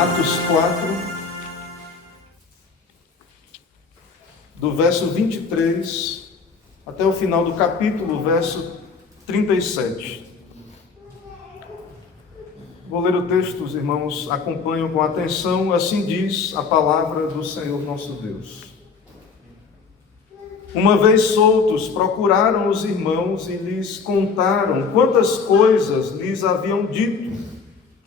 Atos 4, do verso 23 até o final do capítulo, verso 37. Vou ler o texto, os irmãos acompanham com atenção. Assim diz a palavra do Senhor nosso Deus. Uma vez soltos, procuraram os irmãos e lhes contaram quantas coisas lhes haviam dito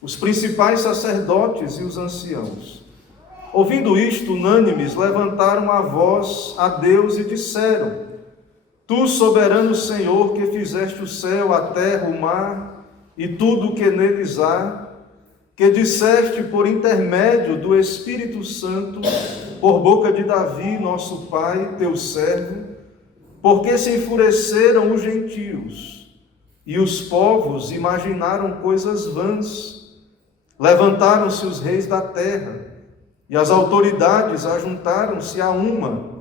os principais sacerdotes e os anciãos. Ouvindo isto, unânimes, levantaram a voz a Deus e disseram: Tu, soberano Senhor, que fizeste o céu, a terra, o mar e tudo o que neles há, que disseste por intermédio do Espírito Santo, por boca de Davi, nosso pai, teu servo, porque se enfureceram os gentios e os povos imaginaram coisas vãs. Levantaram-se os reis da terra e as autoridades ajuntaram-se a uma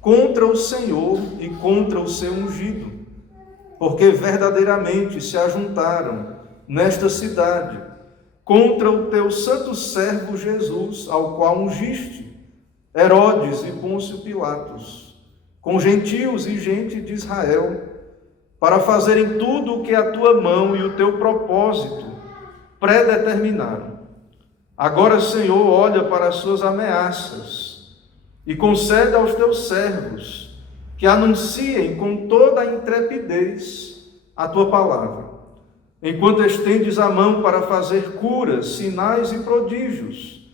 contra o Senhor e contra o seu ungido, porque verdadeiramente se ajuntaram nesta cidade contra o teu santo servo Jesus, ao qual ungiste, Herodes e Pôncio Pilatos, com gentios e gente de Israel, para fazerem tudo o que a tua mão e o teu propósito predeterminaram. Agora, Senhor, olha para as suas ameaças e concede aos teus servos que anunciem com toda a intrepidez a tua palavra, enquanto estendes a mão para fazer curas, sinais e prodígios,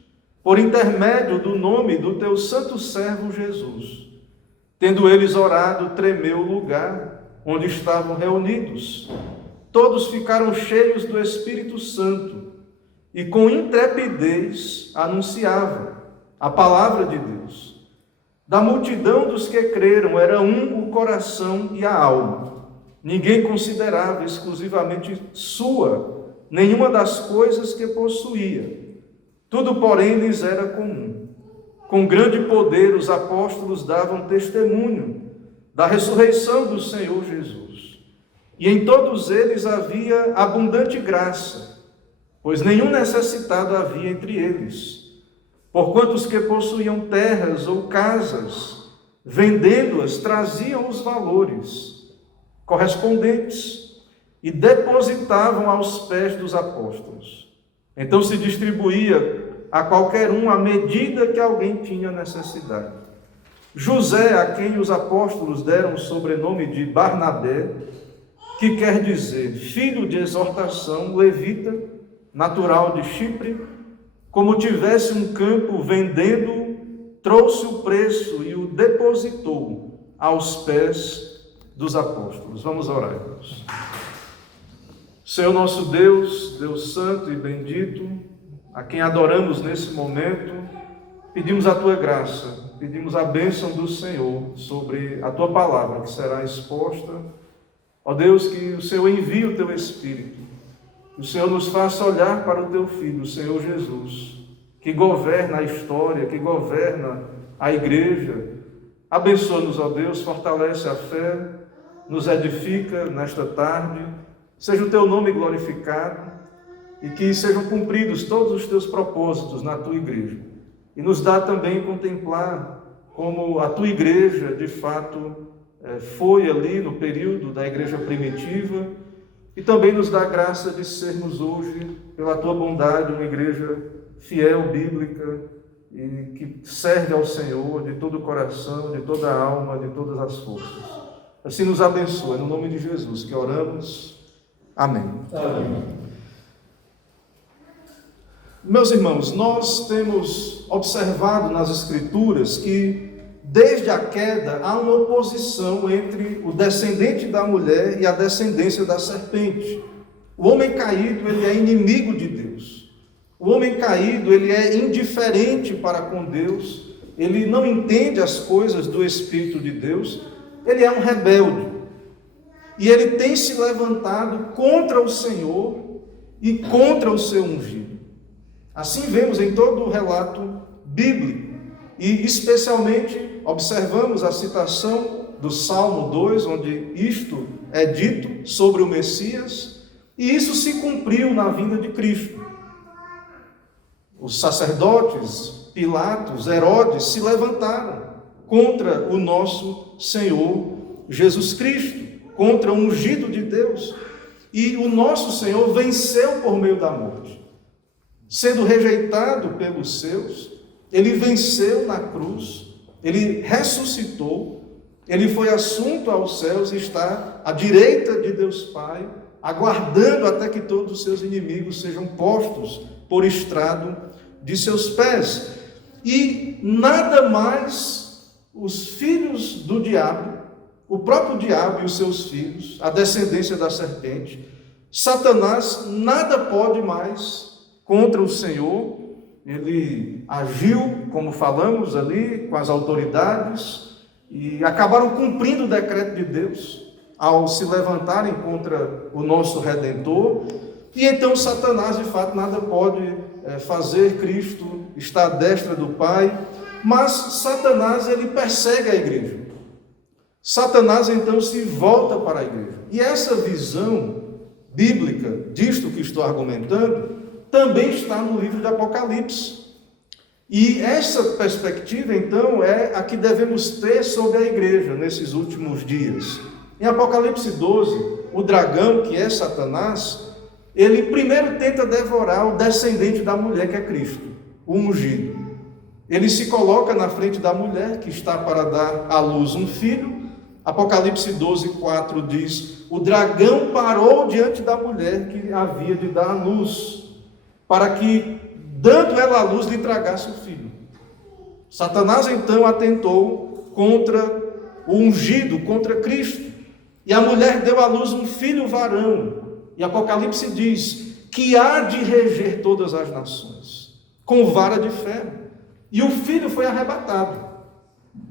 por intermédio do nome do teu santo servo Jesus. Tendo eles orado, tremeu o lugar onde estavam reunidos. Todos ficaram cheios do Espírito Santo e com intrepidez anunciavam a palavra de Deus. Da multidão dos que creram era um o coração e a alma. Ninguém considerava exclusivamente sua nenhuma das coisas que possuía. Tudo, porém, lhes era comum. Com grande poder os apóstolos davam testemunho da ressurreição do Senhor Jesus. E em todos eles havia abundante graça, pois nenhum necessitado havia entre eles. Porquanto os que possuíam terras ou casas, vendendo-as, traziam os valores correspondentes e depositavam aos pés dos apóstolos. Então se distribuía a qualquer um à medida que alguém tinha necessidade. José, a quem os apóstolos deram o sobrenome de Barnabé, que quer dizer filho de exortação, levita, natural de Chipre, como tivesse um campo vendendo, trouxe o preço e o depositou aos pés dos apóstolos. Vamos orar, irmãos. Senhor nosso Deus, Deus santo e bendito, a quem adoramos nesse momento, pedimos a tua graça, pedimos a bênção do Senhor sobre a tua palavra que será exposta. Ó Deus, que o Senhor envie o teu Espírito, que o Senhor nos faça olhar para o teu Filho, o Senhor Jesus, que governa a história, que governa a igreja. Abençoa-nos, ó Deus, fortalece a fé, nos edifica nesta tarde, seja o teu nome glorificado e que sejam cumpridos todos os teus propósitos na tua igreja. E nos dá também contemplar como a tua igreja, de fato, foi ali no período da igreja primitiva, e também nos dá a graça de sermos hoje, pela tua bondade, uma igreja fiel, bíblica, e que serve ao Senhor de todo o coração, de toda a alma, de todas as forças. Assim nos abençoa, no nome de Jesus que oramos. Amém. Amém. Meus irmãos, nós temos observado nas Escrituras que desde a queda, há uma oposição entre o descendente da mulher e a descendência da serpente. O homem caído, ele é inimigo de Deus. O homem caído, ele é indiferente para com Deus. Ele não entende as coisas do Espírito de Deus. Ele é um rebelde. E ele tem se levantado contra o Senhor e contra o seu ungido. Assim vemos em todo o relato bíblico. E especialmente observamos a citação do Salmo 2, onde isto é dito sobre o Messias, e isso se cumpriu na vinda de Cristo. os sacerdotes, Pilatos, Herodes, se levantaram contra o nosso Senhor Jesus Cristo, contra o ungido de Deus. E o nosso Senhor venceu por meio da morte. Sendo rejeitado pelos seus, ele venceu na cruz, ele ressuscitou, ele foi assunto aos céus e está à direita de Deus Pai, aguardando até que todos os seus inimigos sejam postos por estrado de seus pés. E nada mais os filhos do diabo, o próprio diabo e os seus filhos, a descendência da serpente, Satanás nada pode mais contra o Senhor. Ele agiu, como falamos ali, com as autoridades e acabaram cumprindo o decreto de Deus ao se levantarem contra o nosso Redentor. E então Satanás, de fato, nada pode fazer. Cristo está à destra do Pai, mas Satanás, ele persegue a igreja. Satanás, então, se volta para a igreja. E essa visão bíblica disto que estou argumentando também está no livro de Apocalipse. E essa perspectiva, então, é a que devemos ter sobre a igreja nesses últimos dias. Em Apocalipse 12, o dragão, que é Satanás, ele primeiro tenta devorar o descendente da mulher, que é Cristo, o ungido. Ele se coloca na frente da mulher, que está para dar à luz um filho. Apocalipse 12, 4 diz: o dragão parou diante da mulher que havia de dar à luz, para que, dando ela à luz, lhe tragasse o filho. Satanás, então, atentou contra o ungido, contra Cristo. E a mulher deu à luz um filho varão. E Apocalipse diz que há de reger todas as nações, com vara de ferro. E o filho foi arrebatado.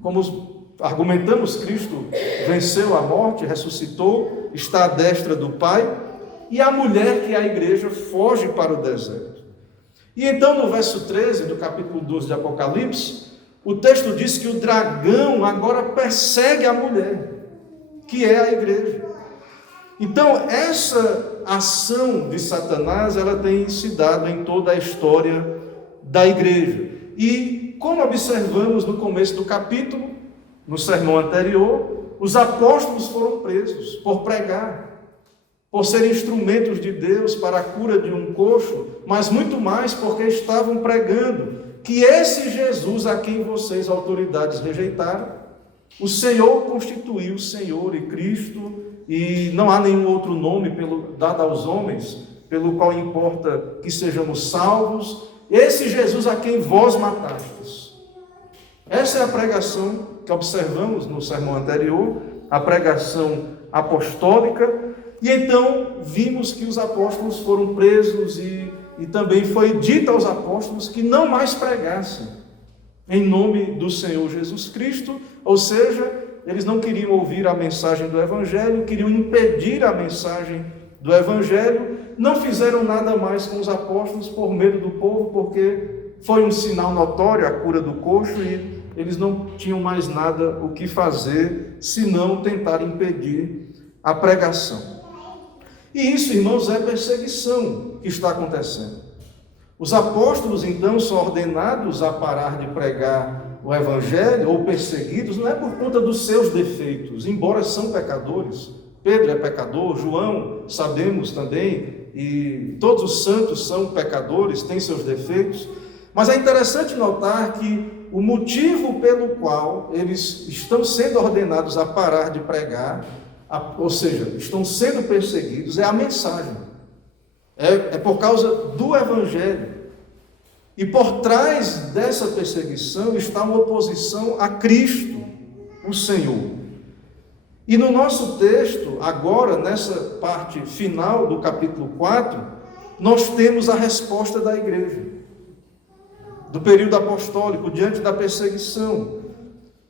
Como argumentamos, Cristo venceu a morte, ressuscitou, está à destra do Pai. E a mulher, que é a igreja, foge para o deserto. E então, no verso 13 do capítulo 12 de Apocalipse, o texto diz que o dragão agora persegue a mulher, que é a igreja. Então, essa ação de Satanás, ela tem se dado em toda a história da igreja. E, como observamos no começo do capítulo, no sermão anterior, os apóstolos foram presos por pregar, por serem instrumentos de Deus para a cura de um coxo, mas muito mais porque estavam pregando que esse Jesus a quem vocês, autoridades, rejeitaram, o Senhor constituiu Senhor e Cristo, e não há nenhum outro nome dado aos homens, pelo qual importa que sejamos salvos, esse Jesus a quem vós matastes. Essa é a pregação que observamos no sermão anterior, a pregação apostólica. E então vimos que os apóstolos foram presos e também foi dito aos apóstolos que não mais pregassem em nome do Senhor Jesus Cristo, ou seja, eles não queriam ouvir a mensagem do Evangelho, queriam impedir a mensagem do Evangelho, não fizeram nada mais com os apóstolos por medo do povo, porque foi um sinal notório a cura do coxo e eles não tinham mais nada o que fazer, senão tentar impedir a pregação. E isso, irmãos, é perseguição que está acontecendo. Os apóstolos, então, são ordenados a parar de pregar o Evangelho, ou perseguidos, não é por conta dos seus defeitos, embora são pecadores. Pedro é pecador, João, sabemos também, e todos os santos são pecadores, têm seus defeitos. Mas é interessante notar que o motivo pelo qual eles estão sendo ordenados a parar de pregar, ou seja, estão sendo perseguidos, é a mensagem. É por causa do Evangelho. E por trás dessa perseguição está uma oposição a Cristo, o Senhor. E no nosso texto, agora, nessa parte final do capítulo 4, nós temos a resposta da igreja, do período apostólico, diante da perseguição.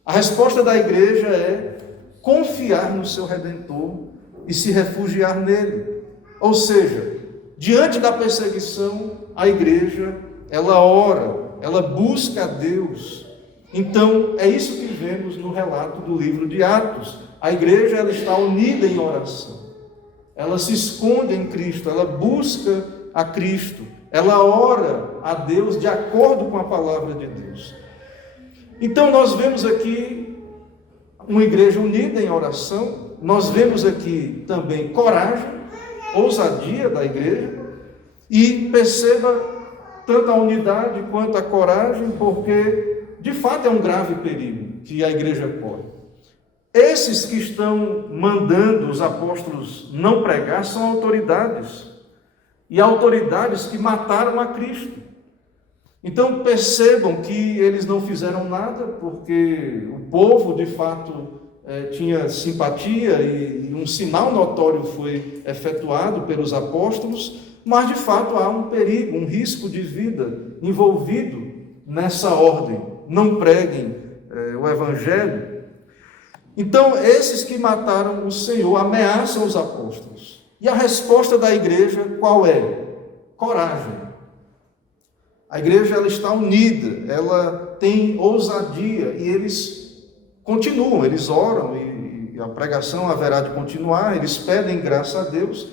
A resposta da igreja é confiar no seu Redentor e se refugiar nele. Ou seja, diante da perseguição, a igreja, ela ora, ela busca a Deus. Então, é isso que vemos no relato do livro de Atos. A igreja, ela está unida em oração. Ela se esconde em Cristo, ela busca a Cristo. ela ora a Deus de acordo com a palavra de Deus. Então nós vemos aqui uma igreja unida em oração, nós vemos aqui também coragem, ousadia da igreja, e perceba tanto a unidade quanto a coragem, porque de fato é um grave perigo que a igreja corre. Esses que estão mandando os apóstolos não pregar são autoridades, e autoridades que mataram a Cristo. Então percebam que eles não fizeram nada, porque o povo de fato tinha simpatia e um sinal notório foi efetuado pelos apóstolos, mas de fato há um perigo, um risco de vida envolvido nessa ordem. Não preguem o Evangelho. Então esses que mataram o Senhor ameaçam os apóstolos. E a resposta da igreja qual é? Coragem. A igreja ela está unida, ela tem ousadia e eles continuam, eles oram e a pregação haverá de continuar, eles pedem graça a Deus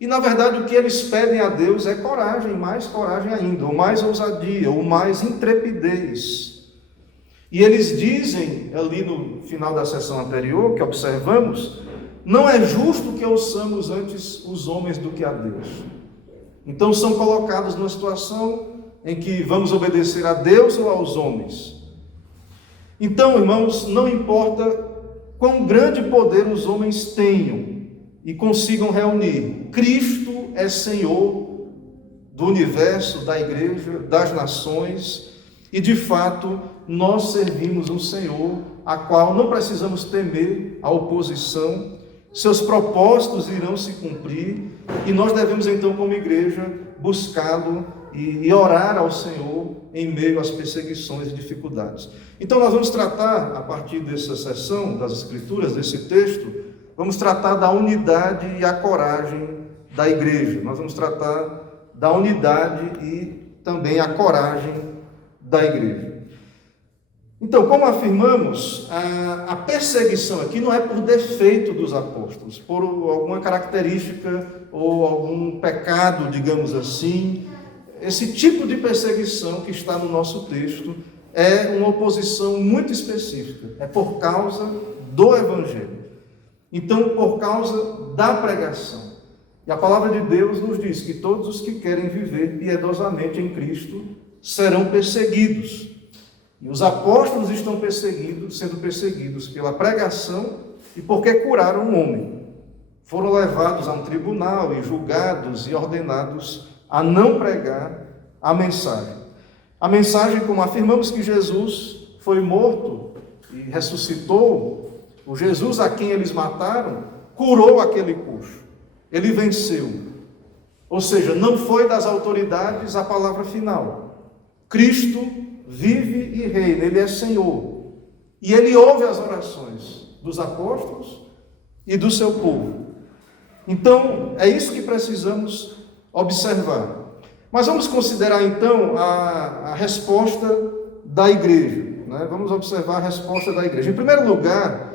e na verdade o que eles pedem a Deus é coragem, mais coragem ainda, ou mais ousadia, ou mais intrepidez. E eles dizem ali no final da sessão anterior, que observamos, não é justo que ouçamos antes os homens do que a Deus. Então são colocados numa situação em que vamos obedecer a Deus ou aos homens. Então, irmãos, não importa quão grande poder os homens tenham e consigam reunir, Cristo é Senhor do universo, da igreja, das nações, e de fato nós servimos um Senhor a qual não precisamos temer a oposição, seus propósitos irão se cumprir, e nós devemos então como igreja buscá-lo e orar ao Senhor em meio às perseguições e dificuldades. Então nós vamos tratar, a partir dessa sessão das Escrituras, desse texto, vamos tratar da unidade e a coragem da igreja. Nós vamos tratar da unidade e também a coragem da igreja. Então, como afirmamos, a perseguição aqui não é por defeito dos apóstolos, por alguma característica ou algum pecado, digamos assim. Esse tipo de perseguição que está no nosso texto é uma oposição muito específica, é por causa do Evangelho. Então, por causa da pregação. E a palavra de Deus nos diz que todos os que querem viver piedosamente em Cristo serão perseguidos. E os apóstolos estão sendo perseguidos pela pregação e porque curaram um homem. Foram levados a um tribunal e julgados e ordenados a não pregar a mensagem. A mensagem, como afirmamos que Jesus foi morto e ressuscitou, o Jesus a quem eles mataram, curou aquele coxo. Ele venceu. Ou seja, não foi das autoridades a palavra final. Cristo vive e reina, Ele é Senhor. E Ele ouve as orações dos apóstolos e do seu povo. Então, é isso que precisamos observar. Mas vamos considerar então a resposta da igreja, né? Vamos observar a resposta da igreja. Em primeiro lugar,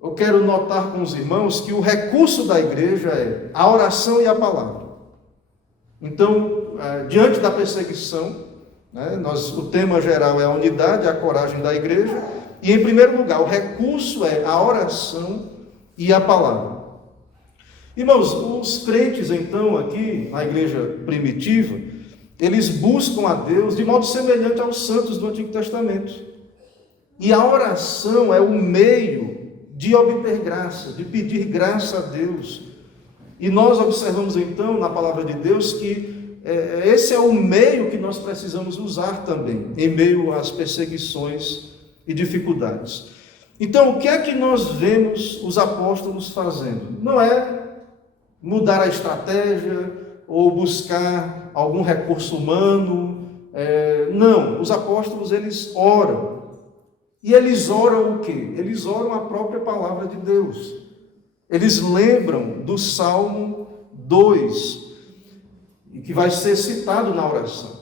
eu quero notar com os irmãos que o recurso da igreja é a oração e a palavra. Então, diante da perseguição, né, o tema geral é a unidade, a coragem da igreja, e em primeiro lugar, o recurso é a oração e a palavra. Irmãos, os crentes então aqui na igreja primitiva, eles buscam a Deus de modo semelhante aos santos do Antigo Testamento. E a oração é o meio de obter graça, de pedir graça a Deus. E nós observamos então na palavra de Deus que esse é o meio que nós precisamos usar também, em meio às perseguições e dificuldades. Então, o que é que nós vemos os apóstolos fazendo? Não é mudar a estratégia ou buscar algum recurso humano. Não, os apóstolos eles oram. E eles oram o quê? Eles oram a própria palavra de Deus. Eles lembram do Salmo 2, que vai ser citado na oração.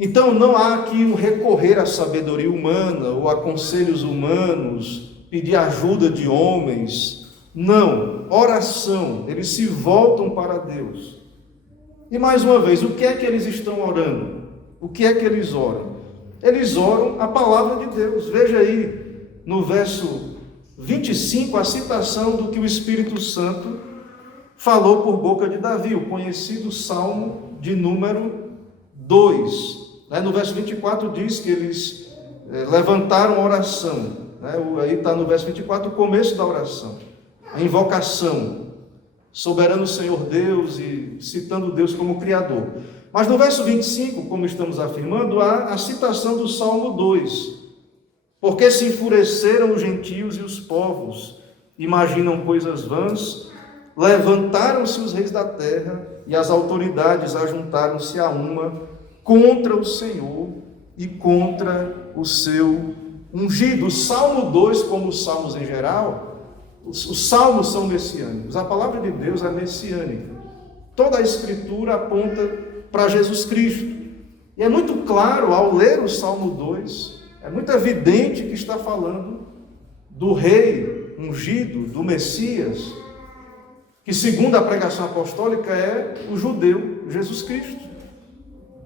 Então não há aqui um recorrer à sabedoria humana ou a conselhos humanos, pedir ajuda de homens. Não, oração, eles se voltam para Deus. E mais uma vez, o que é que eles estão orando? O que é que eles oram? Eles oram a palavra de Deus. Veja aí, no verso 25, a citação do que o Espírito Santo falou por boca de Davi, o conhecido Salmo de número 2. No verso 24 diz que eles levantaram oração. Aí está no verso 24 o começo da oração, a invocação, soberano Senhor Deus, e citando Deus como Criador. Mas no verso 25, como estamos afirmando, há a citação do Salmo 2. Porque se enfureceram os gentios e os povos, imaginam coisas vãs, levantaram-se os reis da terra e as autoridades ajuntaram-se a uma contra o Senhor e contra o seu ungido. O Salmo 2, como os salmos em geral, os salmos são messiânicos. A palavra de Deus é messiânica. Toda a Escritura aponta para Jesus Cristo. E é muito claro, ao ler o Salmo 2, é muito evidente que está falando do rei ungido, do Messias, que segundo a pregação apostólica é o judeu, Jesus Cristo.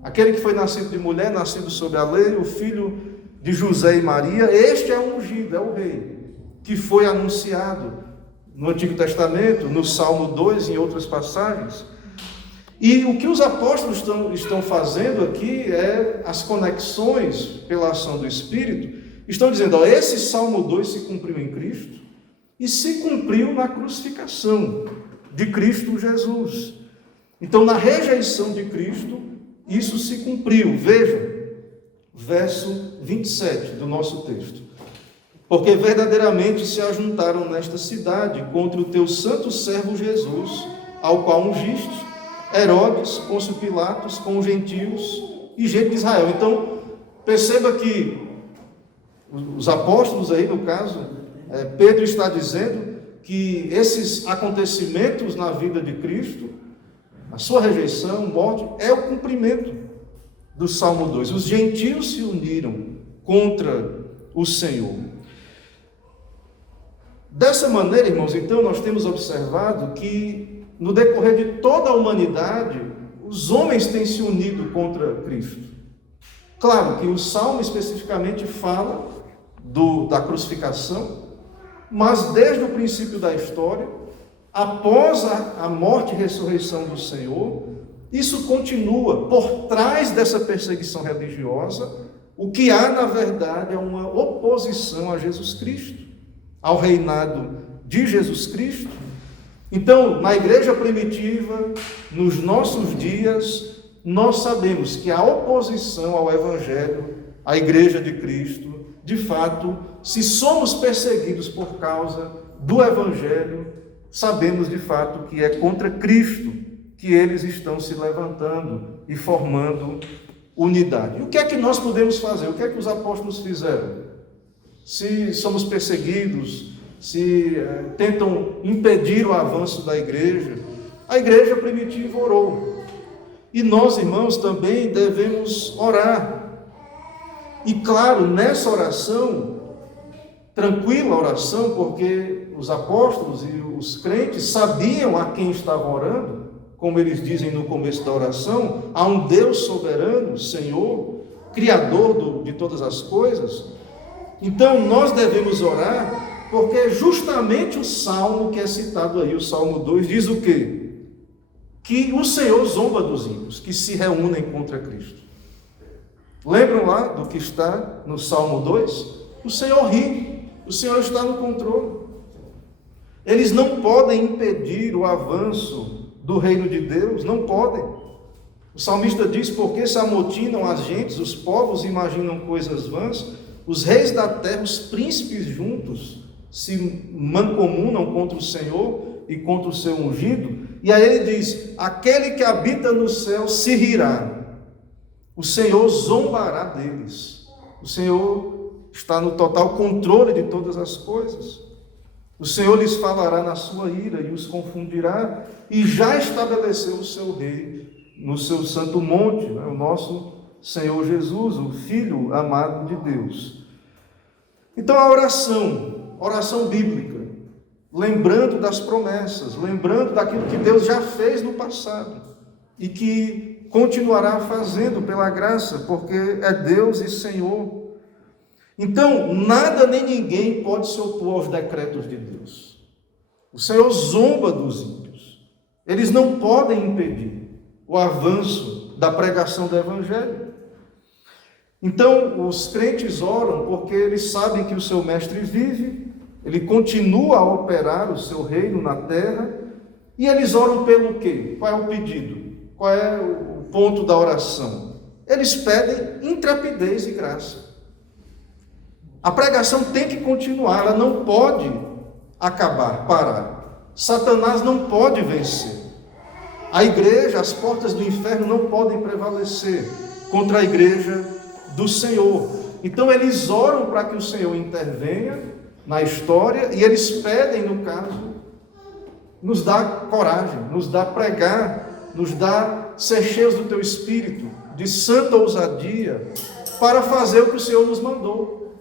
Aquele que foi nascido de mulher, nascido sob a lei, o filho de José e Maria, este é o ungido, é o rei, que foi anunciado no Antigo Testamento, no Salmo 2 e em outras passagens. E o que os apóstolos estão fazendo aqui é as conexões pela ação do Espírito, estão dizendo, esse Salmo 2 se cumpriu em Cristo e se cumpriu na crucificação de Cristo Jesus. Então, na rejeição de Cristo, isso se cumpriu. Vejam, verso 27 do nosso texto. Porque verdadeiramente se ajuntaram nesta cidade contra o teu santo servo Jesus, ao qual ungiste, Herodes, Pôncio Pilatos, com os gentios e gente de Israel. Então, perceba que os apóstolos aí, no caso, Pedro está dizendo que esses acontecimentos na vida de Cristo, a sua rejeição, morte, é o cumprimento do Salmo 2. Os gentios se uniram contra o Senhor. Dessa maneira, irmãos, então, nós temos observado que no decorrer de toda a humanidade, os homens têm se unido contra Cristo. Claro que o Salmo especificamente fala da crucificação, mas desde o princípio da história, após a morte e ressurreição do Senhor, isso continua. Por trás dessa perseguição religiosa, o que há, na verdade, é uma oposição a Jesus Cristo, ao reinado de Jesus Cristo. Então, na igreja primitiva, nos nossos dias, nós sabemos que a oposição ao Evangelho, à igreja de Cristo, de fato, se somos perseguidos por causa do Evangelho, sabemos de fato que é contra Cristo que eles estão se levantando e formando unidade. E o que é que nós podemos fazer? O que é que os apóstolos fizeram? Se somos perseguidos, se tentam impedir o avanço da igreja, a igreja primitiva orou. E nós, irmãos, também devemos orar. E claro, nessa oração, tranquila oração, porque os apóstolos e os crentes sabiam a quem estavam orando, como eles dizem no começo da oração, a um Deus soberano, Senhor, Criador de todas as coisas. Então nós devemos orar, porque justamente o salmo que é citado aí, o Salmo 2, diz o quê? Que o Senhor zomba dos ímpios, que se reúnem contra Cristo. Lembram lá do que está no Salmo 2? O Senhor ri, o Senhor está no controle. Eles não podem impedir o avanço do reino de Deus, não podem. O salmista diz, porque se amotinam as gentes, os povos imaginam coisas vãs, os reis da terra, os príncipes juntos, se mancomunam contra o Senhor e contra o seu ungido. E aí ele diz, aquele que habita no céu se rirá, o Senhor zombará deles. O Senhor está no total controle de todas as coisas. O Senhor lhes falará na sua ira e os confundirá, e já estabeleceu o seu rei no seu santo monte, o nosso Senhor Jesus, o Filho amado de Deus. Então a oração bíblica, lembrando das promessas, lembrando daquilo que Deus já fez no passado. e que continuará fazendo pela graça, porque é Deus e Senhor. Então, nada nem ninguém pode se opor aos decretos de Deus. O Senhor zomba dos ímpios. Eles não podem impedir o avanço da pregação do Evangelho. Então, os crentes oram porque eles sabem que o seu Mestre vive, ele continua a operar o seu reino na terra, e eles oram pelo quê? Qual é o pedido? Qual é o ponto da oração? Eles pedem intrepidez e graça. A pregação tem que continuar, ela não pode acabar, parar. Satanás não pode vencer. A igreja, as portas do inferno não podem prevalecer contra a igreja do Senhor. Então eles oram para que o Senhor intervenha na história, e eles pedem, no caso, nos dá coragem, nos dá pregar, nos dá ser cheios do teu Espírito, de santa ousadia, para fazer o que o Senhor nos mandou.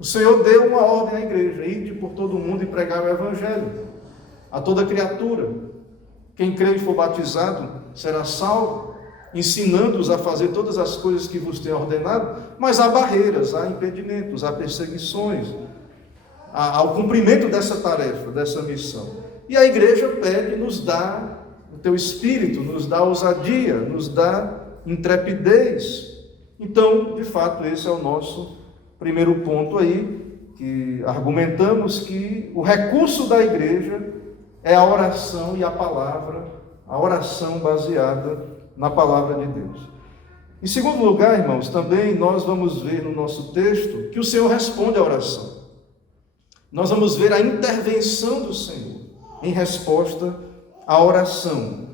O Senhor deu uma ordem à igreja: ide por todo o mundo e pregar o Evangelho a toda criatura. Quem crê e for batizado será salvo, ensinando-os a fazer todas as coisas que vos tenho ordenado. Mas há barreiras, há impedimentos, há perseguições ao cumprimento dessa tarefa, dessa missão. E a igreja pede, nos dá o teu Espírito, nos dá ousadia, nos dá intrepidez. Então, de fato, esse é o nosso primeiro ponto aí, que argumentamos que o recurso da igreja é a oração e a palavra, a oração baseada na palavra de Deus. Em segundo lugar, irmãos, também nós vamos ver no nosso texto que o Senhor responde à oração. Nós vamos ver a intervenção do Senhor em resposta à oração.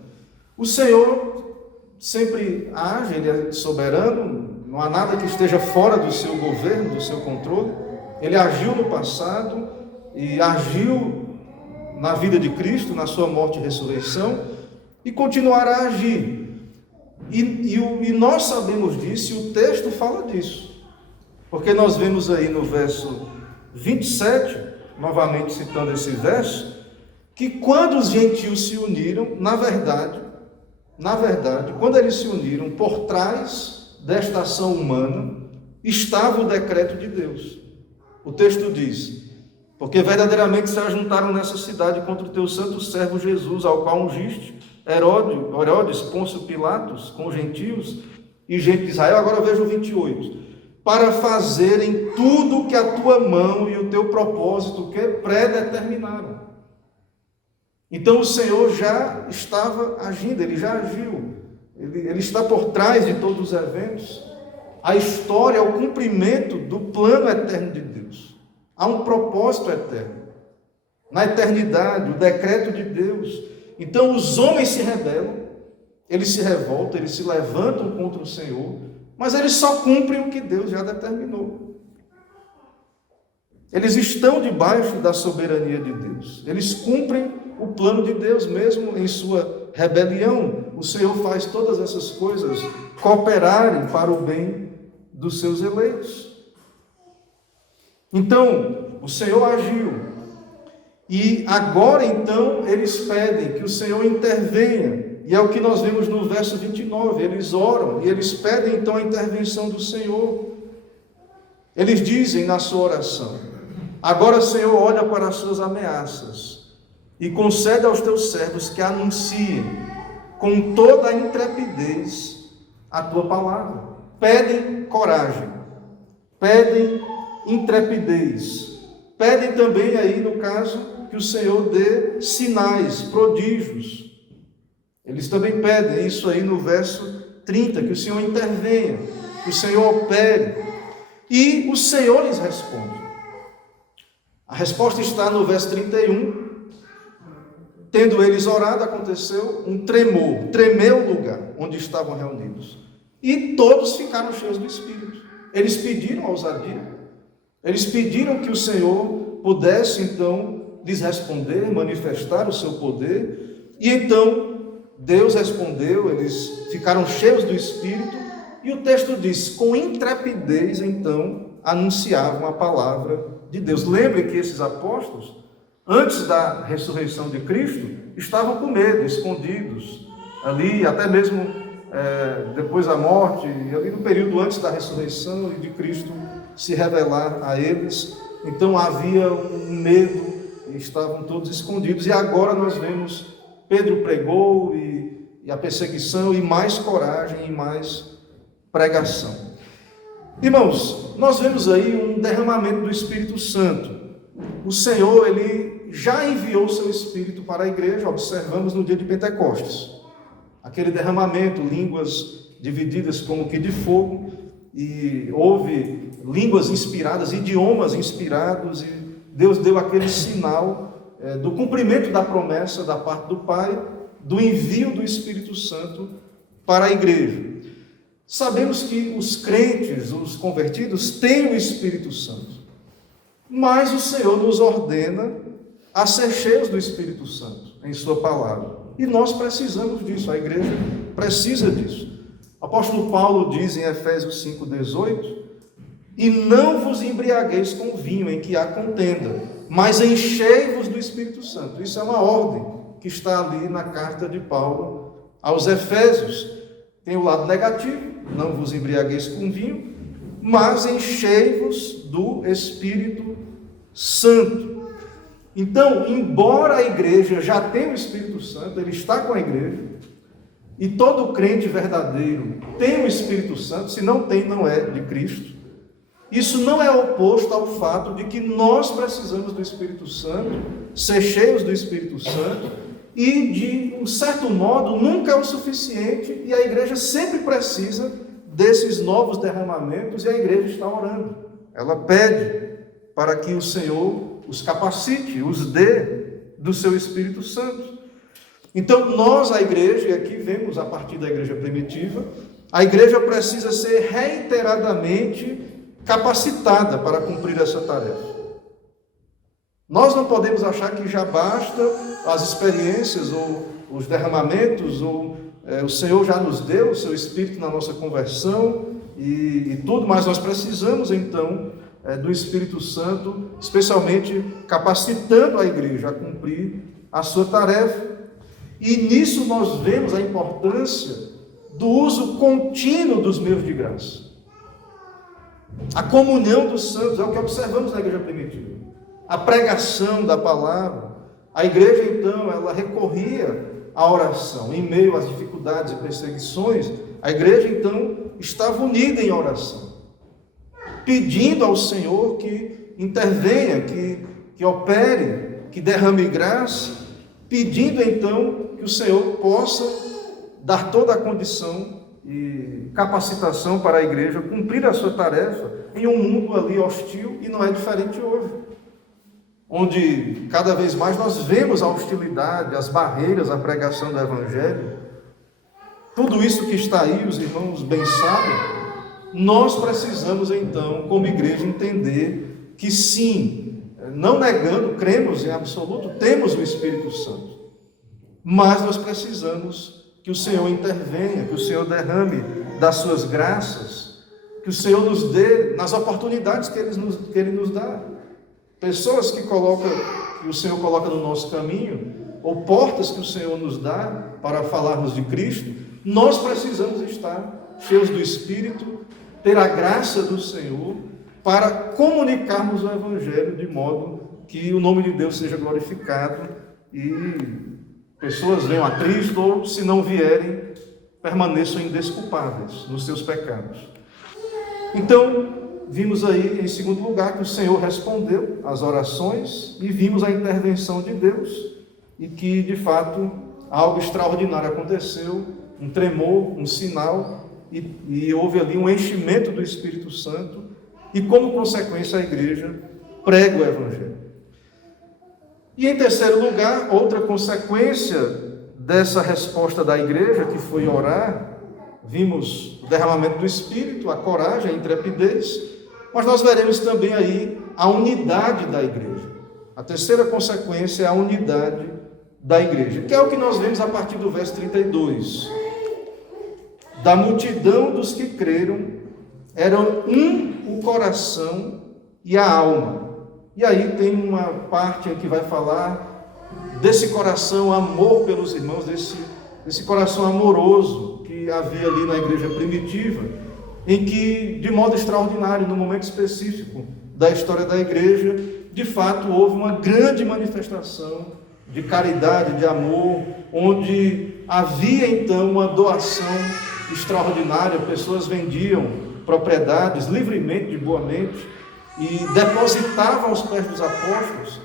O Senhor sempre age, Ele é soberano, não há nada que esteja fora do seu governo, do seu controle. Ele agiu no passado e agiu na vida de Cristo, na sua morte e ressurreição, e continuará a agir. E nós sabemos disso, e o texto fala disso, porque nós vemos aí no verso 27, novamente citando esse verso, que quando os gentios se uniram, na verdade, quando eles se uniram, por trás desta ação humana, estava o decreto de Deus. O texto diz: porque verdadeiramente se ajuntaram nessa cidade contra o teu santo servo Jesus, ao qual ungiste Herodes, Pôncio Pilatos, com os gentios e gente de Israel. Agora veja o 28. Para fazerem tudo o que a tua mão e o teu propósito que predeterminaram. Então o Senhor já estava agindo, Ele já agiu. Ele está por trás de todos os eventos. A história é o cumprimento do plano eterno de Deus. Há um propósito eterno. Na eternidade, o decreto de Deus. Então os homens se rebelam, eles se revoltam, eles se levantam contra o Senhor, mas eles só cumprem o que Deus já determinou. Eles estão debaixo da soberania de Deus. Eles cumprem o plano de Deus, mesmo em sua rebelião. O Senhor faz todas essas coisas cooperarem para o bem dos seus eleitos. Então, o Senhor agiu. E agora, então, eles pedem que o Senhor intervenha. E é o que nós vemos no verso 29. Eles oram e eles pedem, então, a intervenção do Senhor. Eles dizem na sua oração: agora, Senhor, olha para as suas ameaças e concede aos teus servos que anunciem com toda a intrepidez a tua palavra. Pedem coragem, pedem intrepidez, pedem também aí, no caso, que o Senhor dê sinais, prodígios. Eles também pedem isso aí no verso 30, que o Senhor intervenha, que o Senhor opere, e o Senhor lhes responde. A resposta está no verso 31. Tendo eles orado, aconteceu um tremor, tremeu o lugar onde estavam reunidos, e todos ficaram cheios do Espírito. Eles pediram ousadia, eles pediram que o Senhor pudesse então lhes responder, manifestar o seu poder, e então Deus respondeu, eles ficaram cheios do Espírito, e o texto diz: com intrepidez então anunciavam a palavra de Deus. Lembre que esses apóstolos, antes da ressurreição de Cristo, estavam com medo, escondidos, ali, até mesmo depois da morte, e ali no período antes da ressurreição e de Cristo se revelar a eles. Então havia um medo, e estavam todos escondidos, e agora nós vemos Pedro pregou, e a perseguição, e mais coragem, e mais pregação. Irmãos, nós vemos aí um derramamento do Espírito Santo. O Senhor, Ele já enviou o seu Espírito para a igreja, observamos no dia de Pentecostes. Aquele derramamento, línguas divididas como que de fogo, e houve línguas inspiradas, idiomas inspirados, e Deus deu aquele sinal do cumprimento da promessa da parte do Pai, do envio do Espírito Santo para a igreja. Sabemos que os crentes, os convertidos, têm o Espírito Santo, mas o Senhor nos ordena a ser cheios do Espírito Santo em sua palavra, e nós precisamos disso, a igreja precisa disso. O apóstolo Paulo diz em Efésios 5,18: e não vos embriagueis com vinho em que há contenda, mas enchei-vos do Espírito Santo. Isso é uma ordem que está ali na carta de Paulo aos Efésios. Tem o lado negativo, não vos embriagueis com vinho, mas enchei-vos do Espírito Santo. Então, embora a igreja já tenha o Espírito Santo, ele está com a igreja, e todo crente verdadeiro tem o Espírito Santo, se não tem, não é de Cristo. Isso não é oposto ao fato de que nós precisamos do Espírito Santo, ser cheios do Espírito Santo, e de um certo modo nunca é o suficiente, e a igreja sempre precisa desses novos derramamentos, e a igreja está orando. Ela pede para que o Senhor os capacite, os dê do seu Espírito Santo. Então nós, a igreja, e aqui vemos a partir da igreja primitiva, a igreja precisa ser reiteradamente capacitada para cumprir essa tarefa. Nós não podemos achar que já basta as experiências ou os derramamentos, ou o Senhor já nos deu o seu Espírito na nossa conversão e tudo, mas nós precisamos então do Espírito Santo, especialmente capacitando a igreja a cumprir a sua tarefa. E nisso nós vemos a importância do uso contínuo dos meios de graça. A comunhão dos santos é o que observamos na igreja primitiva. A pregação da palavra. A igreja, então, ela recorria à oração. Em meio às dificuldades e perseguições, a igreja, então, estava unida em oração, pedindo ao Senhor que intervenha, que opere, que derrame graça, pedindo, então, que o Senhor possa dar toda a condição e capacitação para a igreja cumprir a sua tarefa em um mundo ali hostil, e não é diferente hoje, onde cada vez mais nós vemos a hostilidade, as barreiras à pregação do Evangelho. Tudo isso que está aí, os irmãos bem sabem. Nós precisamos então, como igreja, entender que sim, não negando, cremos em absoluto, temos o Espírito Santo, mas nós precisamos que o Senhor intervenha, que o Senhor derrame das suas graças, que o Senhor nos dê nas oportunidades que Ele nos dá. Pessoas que o Senhor coloca no nosso caminho, ou portas que o Senhor nos dá para falarmos de Cristo, nós precisamos estar cheios do Espírito, ter a graça do Senhor para comunicarmos o Evangelho de modo que o nome de Deus seja glorificado e pessoas venham a Cristo, ou se não vierem, permaneçam indesculpáveis nos seus pecados. Então, vimos aí, em segundo lugar, que o Senhor respondeu às orações, e vimos a intervenção de Deus, e que, de fato, algo extraordinário aconteceu, um tremor, um sinal, e houve ali um enchimento do Espírito Santo, e como consequência a igreja prega o Evangelho. E em terceiro lugar, outra consequência dessa resposta da igreja, que foi orar, vimos o derramamento do Espírito, a coragem, a intrepidez, mas nós veremos também aí a unidade da igreja. A terceira consequência é a unidade da igreja, que é o que nós vemos a partir do verso 32. Da multidão dos que creram, eram um o coração e a alma. E aí tem uma parte que vai falar desse coração, amor pelos irmãos, esse coração amoroso que havia ali na igreja primitiva, em que, de modo extraordinário, no momento específico da história da igreja, de fato houve uma grande manifestação de caridade, de amor, onde havia então uma doação extraordinária, pessoas vendiam propriedades livremente, de boa mente, e depositavam aos pés dos apóstolos,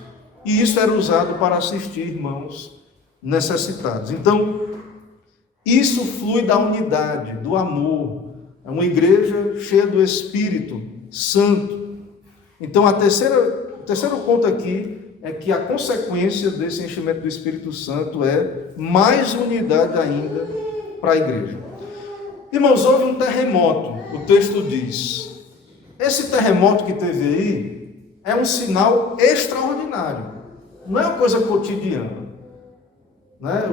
e isso era usado para assistir irmãos necessitados. Então, isso flui da unidade, do amor. É uma igreja cheia do Espírito Santo. Então, o terceiro ponto aqui é que a consequência desse enchimento do Espírito Santo é mais unidade ainda para a igreja. Irmãos, houve um terremoto, o texto diz. Esse terremoto que teve aí é um sinal extraordinário, não é uma coisa cotidiana. Né?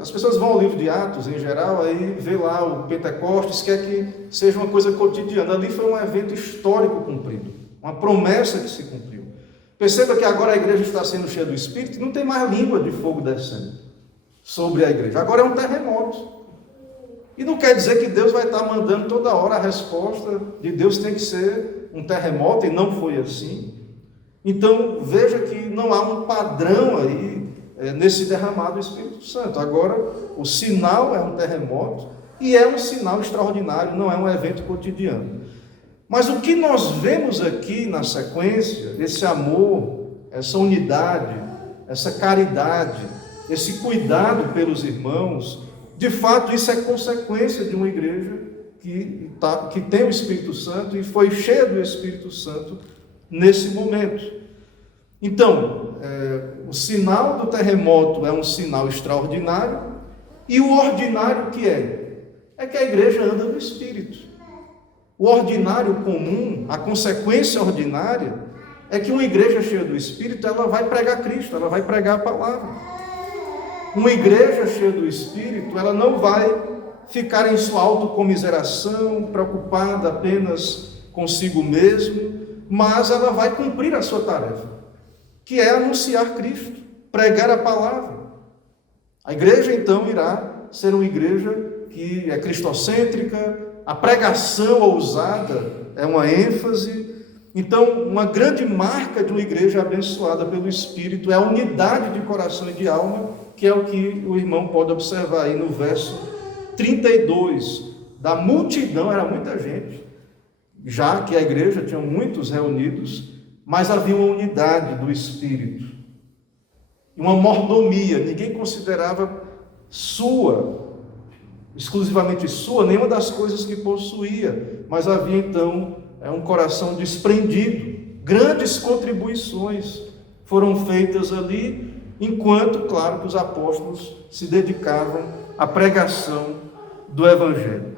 As pessoas vão ao livro de Atos, em geral, aí vê lá o Pentecostes, quer que seja uma coisa cotidiana. Ali foi um evento histórico cumprido, uma promessa que se cumpriu. Perceba que agora a igreja está sendo cheia do Espírito, e não tem mais língua de fogo descendo sobre a igreja. Agora é um terremoto. E não quer dizer que Deus vai estar mandando toda hora a resposta de Deus tem que ser um terremoto, e não foi assim. Então, veja que não há um padrão aí nesse derramado do Espírito Santo. Agora, o sinal é um terremoto, e é um sinal extraordinário, não é um evento cotidiano. Mas o que nós vemos aqui na sequência, esse amor, essa unidade, essa caridade, esse cuidado pelos irmãos, de fato isso é consequência de uma igreja que tem o Espírito Santo e foi cheia do Espírito Santo nesse momento. Então, o sinal do terremoto é um sinal extraordinário, e o ordinário que é que a igreja anda no Espírito. O ordinário comum, a consequência ordinária, é que uma igreja cheia do Espírito, ela vai pregar Cristo, ela vai pregar a palavra. Uma igreja cheia do Espírito, ela não vai ficar em sua autocomiseração, preocupada apenas consigo mesmo, mas ela vai cumprir a sua tarefa, que é anunciar Cristo, pregar a palavra. A igreja, então, irá ser uma igreja que é cristocêntrica, a pregação ousada é uma ênfase. Então, uma grande marca de uma igreja abençoada pelo Espírito é a unidade de coração e de alma, que é o que o irmão pode observar aí no verso 32. Da multidão, era muita gente, já que a igreja tinha muitos reunidos, mas havia uma unidade do Espírito, uma mordomia. Ninguém considerava exclusivamente sua, nenhuma das coisas que possuía, mas havia então um coração desprendido. Grandes contribuições foram feitas ali, enquanto, claro, que os apóstolos se dedicavam à pregação do Evangelho.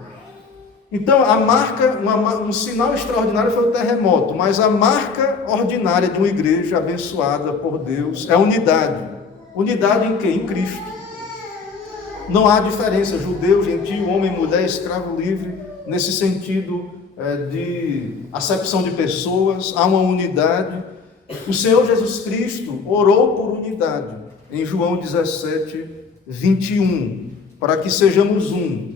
Então, a marca, um sinal extraordinário foi o terremoto, mas a marca ordinária de uma igreja abençoada por Deus é a unidade. Unidade em quê? Em Cristo. Não há diferença, judeu, gentil, homem, mulher, escravo, livre, nesse sentido de acepção de pessoas. Há uma unidade. O Senhor Jesus Cristo orou por unidade, em João 17, 21, para que sejamos um.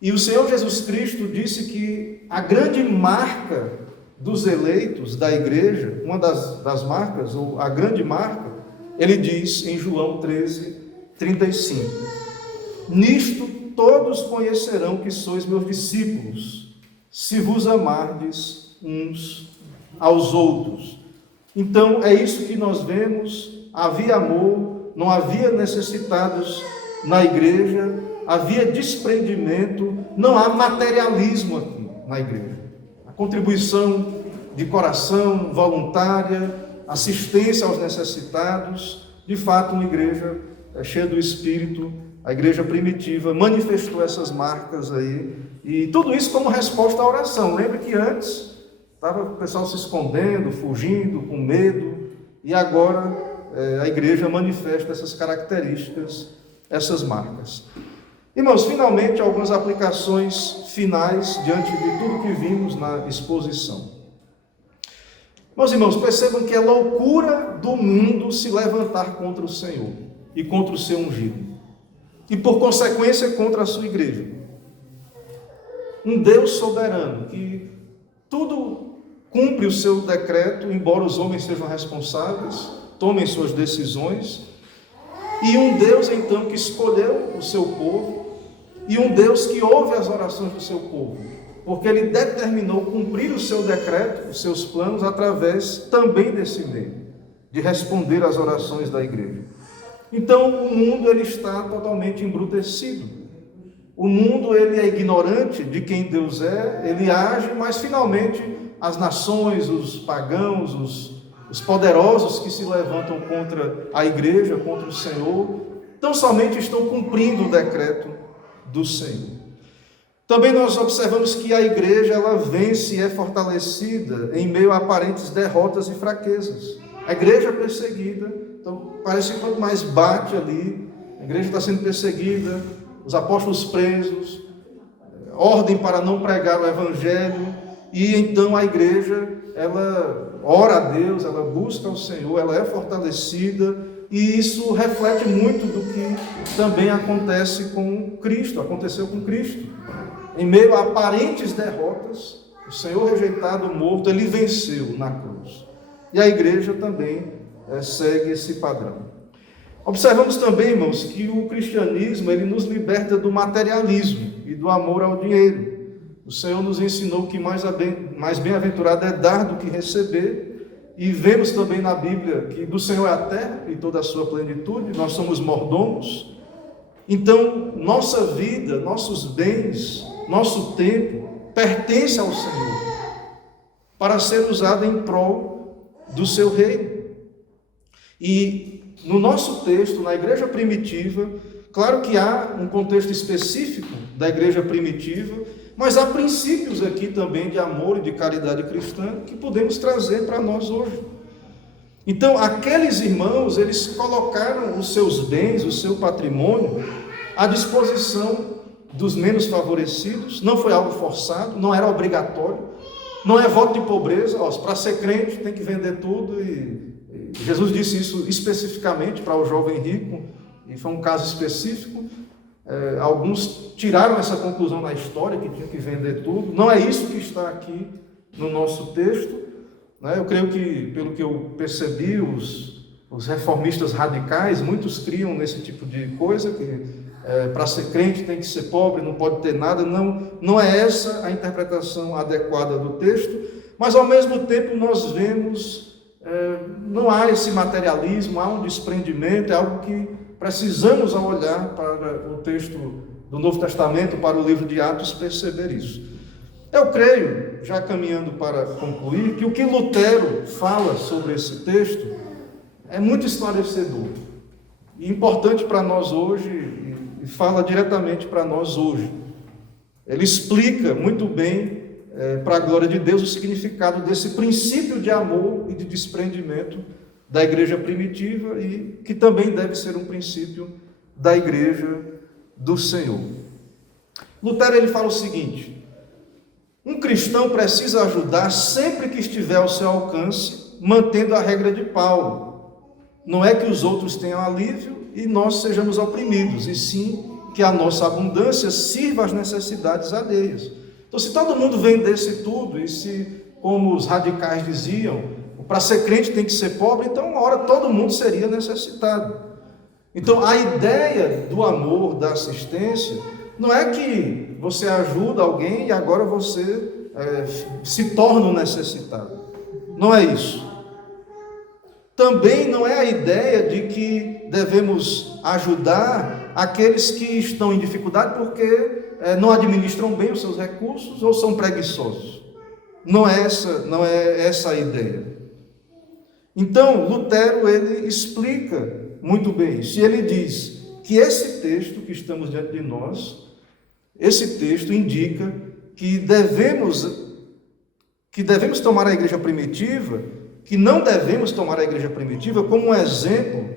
E o Senhor Jesus Cristo disse que a grande marca dos eleitos da igreja, uma das marcas, ou a grande marca, ele diz em João 13, 35. Nisto todos conhecerão que sois meus discípulos, se vos amardes uns aos outros. Então é isso que nós vemos. Havia amor, não havia necessitados na igreja, havia desprendimento, não há materialismo aqui na igreja. A contribuição de coração, voluntária, assistência aos necessitados, de fato uma igreja cheia do Espírito. A igreja primitiva manifestou essas marcas aí, e tudo isso como resposta à oração. Lembra que antes estava o pessoal se escondendo, fugindo, com medo, e agora a igreja manifesta essas características, essas marcas. Irmãos, finalmente algumas aplicações finais diante de tudo que vimos na exposição. Meus irmãos, percebam que é loucura do mundo se levantar contra o Senhor e contra o seu ungido. e, por consequência, contra a sua igreja. Um Deus soberano que tudo cumpre o seu decreto, embora os homens sejam responsáveis, tomem suas decisões, e um Deus, então, que escolheu o seu povo, e um Deus que ouve as orações do seu povo, porque Ele determinou cumprir o seu decreto, os seus planos, através também desse meio, de responder às orações da igreja. Então, o mundo ele está totalmente embrutecido. O mundo ele é ignorante de quem Deus é, ele age, mas finalmente as nações, os pagãos, os poderosos que se levantam contra a igreja, contra o Senhor, tão somente estão cumprindo o decreto do Senhor. Também nós observamos que a igreja ela vence e é fortalecida em meio a aparentes derrotas e fraquezas. A igreja é perseguida, então parece que quanto mais bate ali, a igreja está sendo perseguida, os apóstolos presos, ordem para não pregar o evangelho, e então a igreja ela ora a Deus, ela busca o Senhor, ela é fortalecida, e isso reflete muito do que também acontece com Cristo, aconteceu com Cristo. Em meio a aparentes derrotas, o Senhor rejeitado, morto, ele venceu na cruz. E a igreja também segue esse padrão. Observamos também, irmãos, que o cristianismo ele nos liberta do materialismo e do amor ao dinheiro. O Senhor nos ensinou que mais bem-aventurado é dar do que receber. E vemos também na Bíblia que do Senhor é a terra e toda a sua plenitude, nós somos mordomos. Então, nossa vida, nossos bens, nosso tempo pertence ao Senhor para ser usado em prol do seu reino. E no nosso texto, na igreja primitiva, claro que há um contexto específico da igreja primitiva, mas há princípios aqui também de amor e de caridade cristã que podemos trazer para nós hoje. Então, aqueles irmãos, eles colocaram os seus bens, o seu patrimônio à disposição dos menos favorecidos. Não foi algo forçado, não era obrigatório, não é voto de pobreza. Para ser crente tem que vender tudo, e Jesus disse isso especificamente para o jovem rico, e foi um caso específico. Alguns tiraram essa conclusão na história, que tinha que vender tudo. Não é isso que está aqui no nosso texto. Eu creio que, pelo que eu percebi, os reformistas radicais, muitos criam nesse tipo de coisa, que para ser crente tem que ser pobre, não pode ter nada. Não é essa a interpretação adequada do texto, mas ao mesmo tempo nós vemos, não há esse materialismo, há um desprendimento, é algo que precisamos, ao olhar para o texto do Novo Testamento, para o livro de Atos, perceber isso. Eu creio, já caminhando para concluir, que o que Lutero fala sobre esse texto é muito esclarecedor e importante para nós hoje, e fala diretamente para nós hoje. Ele explica muito bem, para a glória de Deus, o significado desse princípio de amor e de desprendimento da igreja primitiva, e que também deve ser um princípio da igreja do Senhor. Lutero ele fala o seguinte: um cristão precisa ajudar sempre que estiver ao seu alcance, mantendo a regra de Paulo. Não é que os outros tenham alívio e nós sejamos oprimidos, e sim que a nossa abundância sirva às necessidades alheias. Então, se todo mundo vendesse tudo, e se, como os radicais diziam, para ser crente tem que ser pobre, então uma hora todo mundo seria necessitado. Então, a ideia do amor, da assistência, não é que você ajuda alguém e agora você se torna um necessitado. Não é isso. Também não é a ideia de que devemos ajudar aqueles que estão em dificuldade porque não administram bem os seus recursos ou são preguiçosos. Não é essa a ideia. Então, Lutero ele explica muito bem isso. E ele diz que esse texto que estamos diante de nós, esse texto indica que devemos tomar a igreja primitiva, que não devemos tomar a igreja primitiva como um exemplo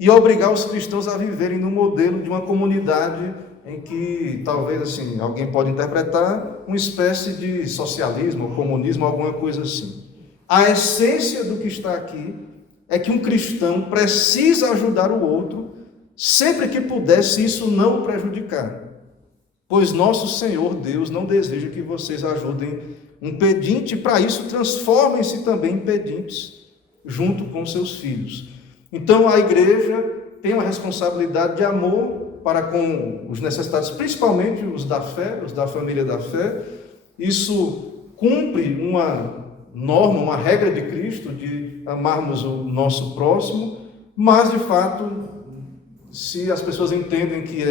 e obrigar os cristãos a viverem no modelo de uma comunidade em que, talvez assim, alguém pode interpretar uma espécie de socialismo, ou comunismo, alguma coisa assim. A essência do que está aqui é que um cristão precisa ajudar o outro sempre que puder, se isso não o prejudicar. Pois nosso Senhor Deus não deseja que vocês ajudem um pedinte, para isso transformem-se também em pedintes, junto com seus filhos. Então a igreja tem uma responsabilidade de amor para com os necessitados, principalmente os da fé, os da família da fé. Isso cumpre uma norma, uma regra de Cristo, de amarmos o nosso próximo, mas de fato, se as pessoas entendem que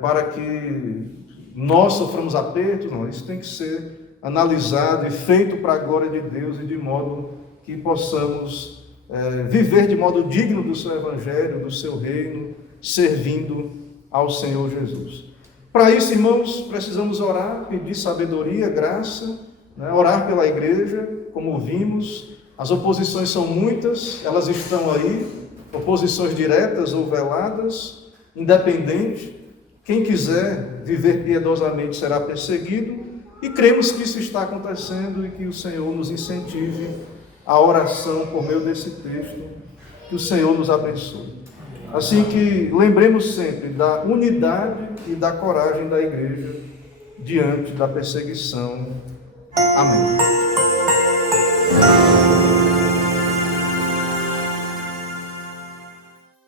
para que nós soframos apertos, não, isso tem que ser analisado e feito para a glória de Deus e de modo que possamos viver de modo digno do seu evangelho, do seu reino, servindo ao Senhor Jesus. Para isso, irmãos, precisamos orar, pedir sabedoria, graça, orar pela igreja, como vimos. As oposições são muitas, elas estão aí, oposições diretas ou veladas, independente. Quem quiser viver piedosamente será perseguido, e cremos que isso está acontecendo e que o Senhor nos incentive a oração por meio desse texto, que o Senhor nos abençoe. Assim que lembremos sempre da unidade e da coragem da igreja diante da perseguição. Amém.